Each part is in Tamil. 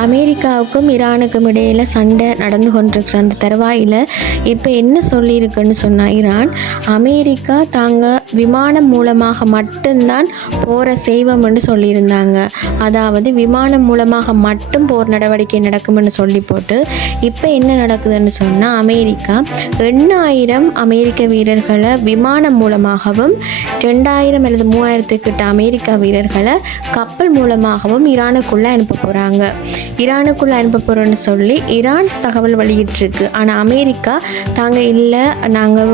அமெரிக்காவுக்கும் ஈரானுக்கும் இடையில் சண்டை நடந்து கொண்டிருக்கிற அந்த தருவாயில் இப்போ என்ன சொல்லியிருக்குன்னு சொன்னால், ஈரான் அமெரிக்கா விமானம் மூலமாக மட்டும்தான் போரை செய்வோம்னு சொல்லியிருந்தாங்க. அதாவது விமானம் மூலமாக மட்டும் போர் நடவடிக்கை நடக்கும்னு சொல்லி போட்டு இப்போ என்ன நடக்குதுன்னு சொன்னால், அமெரிக்கா 8,000 அமெரிக்க வீரர்களை விமானம் மூலமாகவும் 2,000 அல்லது 3,000 கிட்ட அமெரிக்கா வீரர்களை கப்பல் மூலமாகவும் ஈரானுக்குள்ளே அனுப்ப போகிறாங்க. ஈரானுக்குள்ளே அனுப்ப போகிறோன்னு சொல்லி ஈரான் தகவல் வெளியிட்டிருக்கு. ஆனால் அமெரிக்கா இல்லை, நாங்கள்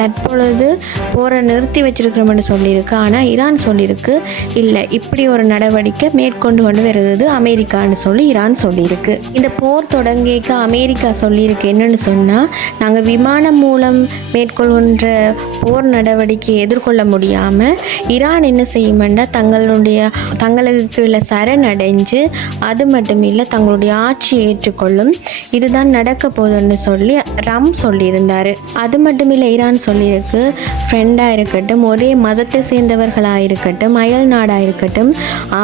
தற்பொழுது போரை நிறுத்தி வச்சிருக்கிறோம்னு சொல்லியிருக்கு. ஆனால் ஈரான் சொல்லியிருக்கு இல்லை, இப்படி ஒரு நடவடிக்கை மேற்கொண்டு கொண்டு வருது அமெரிக்கான்னு சொல்லி ஈரான் சொல்லியிருக்கு. இந்த போர் தொடங்கிக்க அமெரிக்கா சொல்லியிருக்கு என்னன்னு சொன்னால், நாங்கள் விமானம் மூலம் மேற்கொள்கின்ற போர் நடவடிக்கையை எதிர்கொள்ள முடியாமல் ஈரான் என்ன செய்யுமெண்டா தங்களுக்கு உள்ள சரணடைஞ்சு அது மட்டும் இல்லை தங்களுடைய ஆட்சியை ஏற்றுக்கொள்ளும், இதுதான் நடக்க போதுன்னு சொல்லி ட்ரம்ப் சொல்லியிருந்தார். அது மட்டும் இல்லை, ஈரான் சொல்லியிருக்கு ஃப்ரெண்டாக இருக்கட்டும், ஒரே மதத்தை சேர்ந்தவர்களாக இருக்கட்டும், அயல் நாடாக இருக்கட்டும்,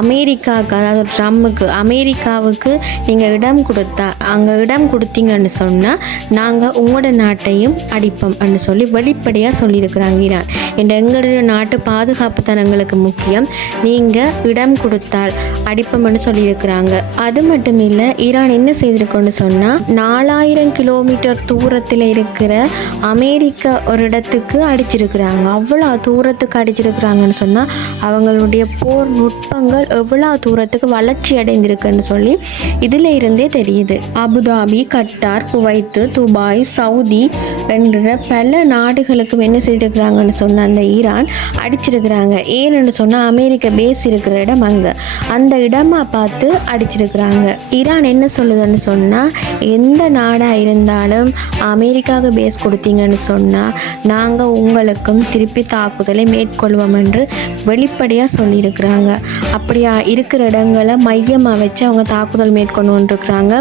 அமெரிக்காவுக்கு அதாவது அமெரிக்காவுக்கு நீங்கள் இடம் கொடுத்தீங்கன்னு சொன்னால் நாங்கள் உங்களோட நாட்டையும் அடிப்போம்னு சொல்லி வெளிப்படையாக சொல்லியிருக்கிறாங்க ஈரான். எங்களுடைய நாட்டு பாதுகாப்பு தான் எங்களுக்கு முக்கியம், நீங்கள் இடம் கொடுத்தால் அடிப்போம்னு சொல்லியிருக்கிறாங்க. அது மட்டும் இல்லை, ஈரான் என்ன செய்திருக்கோன்னு சொன்னால் 4,000 கிலோமீட்டர் தூரத்தில் இருக்கிற அமெரிக்கா ஒரு இடத்துக்கு அடிச்சிருக்கிறாங்க. அவ்வளோ தூரத்துக்கு அடிச்சிருக்கிறாங்கன்னு சொன்னால் அவங்களுடைய போர் நுட்பங்கள் எவ்வளோ தூரத்துக்கு வளர்ச்சி அடைந்திருக்குன்னு சொல்லி இதில் இருந்தே தெரியுது. Abu Dhabi, Qatar, Kuwait, Dubai, Saudi என்ற பல நாடுகளுக்கு என்ன செய்திருக்கிறாங்கன்னு சொன்னால் அந்த ஈரான் அடிச்சிருக்கிறாங்க. ஏன்னு சொன்னால் அமெரிக்க பேஸ் இருக்கிற இடம் அங்கே, அந்த இடமா பார்த்து அடிச்சிருக்கிறாங்க. ஈரான் என்ன சொல்லுதுன்னு சொன்னால், எந்த நாடாக இருந்தாலும் அமெரிக்காவுக்கு பேஸ் கொடுத்தீங்கன்னு சொன்னால் நாங்கள் உங்களுக்கும் திருப்பி தாக்குதலை மேற்கொள்வோம் என்று வெளிப்படையாக சொல்லியிருக்கிறாங்க. அப்படியா இருக்கிற இடங்களை மையமாக வச்சு அவங்க தாக்குதல் மேற்கொண்டுருக்கிறாங்க.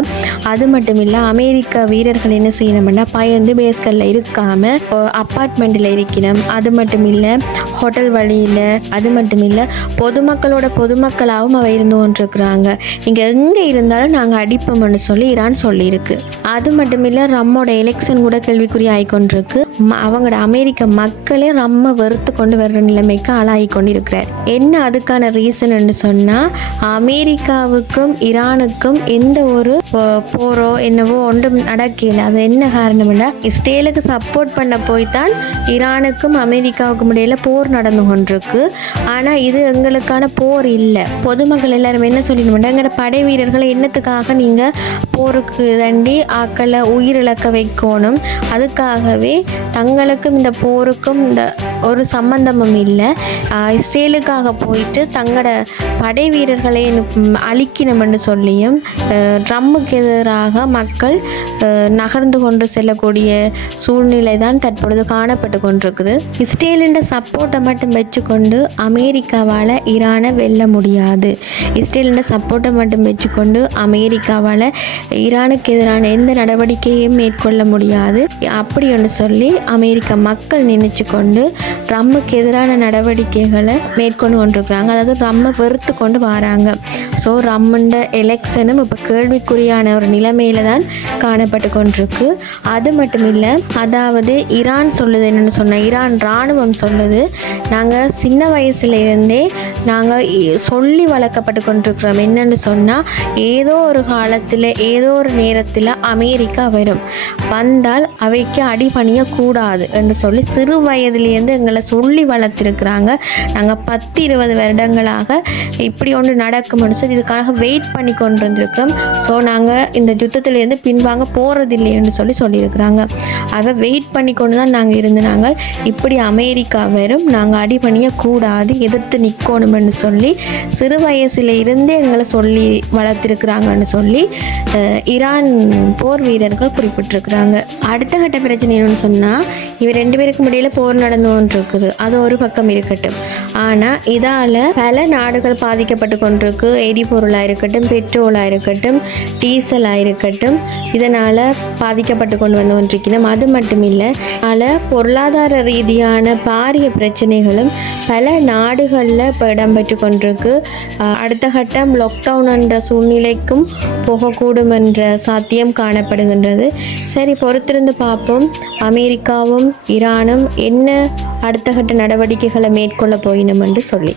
அது மட்டும் இல்லை, அமெரிக்க வீரர்கள் என்ன செய்யணும்னா பயந்து பேஸ்களில் இருக்காமல் அப்பார்ட்மெண்ட்டில் இருக்கணும். அது மட்டும் இல்லை, ஹோட்டல் வழியில், அது மட்டும் இல்லை பொதுமக்களாகவும் அவ இருந்து கொண்டிருக்கிறாங்க. இங்கே எங்கே இருந்தாலும் நாங்கள் அடிப்போம்னு சொல்லி ஈரான் சொல்லியிருக்கு. அது மட்டும் இல்லை, ரம்மோட எலெக்ஷன் கூட கேள்விக்குறி ஆகிக்கொண்டிருக்கு. அவங்களோட அமெரிக்க மக்களே ரம்ம வெறுத்து கொண்டு வர்ற நிலைமைக்கு ஆளாகி கொண்டிருக்கிறார். என்ன அதுக்கான ரீசன் சொன்னால், அமெரிக்காவுக்கும் ஈரானுக்கும் எந்த ஒரு போரோ என்னவோ ஒன்றும் நடக்கல. அது என்ன காரணம்னா, இஸ்ரேலுக்கு சப்போர்ட் பண்ண போய்தான் ஈரானுக்கும் அமெரிக்காவுக்கும் இடையில போர் நடந்து கொண்டிருக்கு. ஆனால் இது எங்களுக்கான போர் இல்லை. பொதுமக்கள் எல்லாரும் என்ன சொல்லிடணும்னா, எங்களோட படை வீரர்களை என்னத்துக்காக நீங்கள் போருக்கு தண்டி ஆக்களை உயிரிழக்க வைக்கணும், அதுக்காகவே தங்களுக்கும் இந்த போருக்கும் இந்த ஒரு சம்பந்தமும் இல்லை, இஸ்ரேலுக்காக போயிட்டு தங்களோட படை வீரர்களை அழிக்கணும்னு சொல்லியும் ட்ரம்முக்கு எதிராக மக்கள் நகர்ந்து கொண்டு செல்லக்கூடிய சூழ்நிலை தான் தற்பொழுது காணப்பட்டு கொண்டிருக்குது. இஸ்ரேலின் சப்போர்ட்டை மட்டும் வச்சுக்கொண்டு அமெரிக்காவால் ஈரானை வெல்ல முடியாது. இஸ்ரேலின் சப்போர்ட்டை மட்டும் வச்சுக்கொண்டு அமெரிக்காவால் ஈரானுக்கு எதிரான எந்த நடவடிக்கையும் மேற்கொள்ள முடியாது. அப்படி ஒன்று சொல்லி அமெரிக்க மக்கள் நினைச்சு கொண்டு ட்ரம்முக்கு எதிரான நடவடிக்கைகளை மேற்கொண்டு கொண்டிருக்கிறாங்க. அதாவது ட்ரம்மை வெறுத்து கொண்டு வராங்க. ஸோ ட்ரம்முண்ட எலெக்ஷனும் இப்போ கேள்விக்குறியான ஒரு நிலைமையில தான் காணப்பட்டு கொண்டிருக்கு. அது மட்டும் இல்லை, அதாவது ஈரான் சொல்லுது என்னென்னு சொன்னால், ஈரான் இராணுவம் சொல்லுது, நாங்கள் சின்ன வயசுல இருந்தே நாங்கள் சொல்லி வளர்க்கப்பட்டு கொண்டிருக்கிறோம். என்னென்னு சொன்னால், ஏதோ ஒரு காலத்தில் ஏதோ ஒரு நேரத்தில் அமெரிக்கா வந்தால் அவைக்கு அடிபணியக்கூடாது என்று சொல்லி சிறு வயதிலேருந்து எங்களை சொல்லி வளர்த்திருக்கிறாங்க. நாங்கள் 10-20 வருடங்களாக இப்படி ஒன்று நடக்கும்னு சொல்லி இதுக்காக வெயிட் பண்ணி கொண்டு வந்திருக்கிறோம். ஸோ நாங்கள் இந்த யுத்தத்திலேருந்து பின்வாங்க போகிறதில்லைன்னு சொல்லியிருக்கிறாங்க. அதை வெயிட் பண்ணி கொண்டு தான் நாங்கள் இப்படி அமெரிக்கா நாங்கள் அடிபணியக்கூடாது, எதிர்த்து நிற்கணும்னு சொல்லி சிறு வயசில் இருந்தே எங்களை சொல்லி வளர்த்திருக்கிறாங்கன்னு சொல்லி ஈரான் போர் வீரர்கள் குறிப்பிட்டிருக்கிறாங்க. அடுத்த கட்ட பிரச்சனை என்னன்னு சொன்னால், இவர் 2 பேருக்கும் இடையில போர் நடந்து கொண்டிருக்குது. அது ஒரு பக்கம் இருக்கட்டும். ஆனால் இதால் பல நாடுகள் பாதிக்கப்பட்டு கொண்டிருக்கு. எரிபொருளாக இருக்கட்டும், பெட்ரோலாக இருக்கட்டும், டீசலாக இருக்கட்டும், இதனால் பாதிக்கப்பட்டு கொண்டு வந்து கொண்டிருக்கணும். அது மட்டும் இல்லை, அதனால் பொருளாதார ரீதியான பாரிய பிரச்சனைகளும் பல நாடுகளில் இப்போ இடம்பெற்று கொண்டிருக்கு. அடுத்த கட்டம் லாக்டவுன் என்ற சூழ்நிலை நிலைக்கும் போகக்கூடும் என்ற சாத்தியம் காணப்படுகின்றது. சரி, பொறுத்திருந்து பார்ப்போம். அமெரிக்காவும் ஈரானும் என்ன அடுத்த கட்ட நடவடிக்கைகளை மேற்கொள்ள போயினும் என்று சொல்லி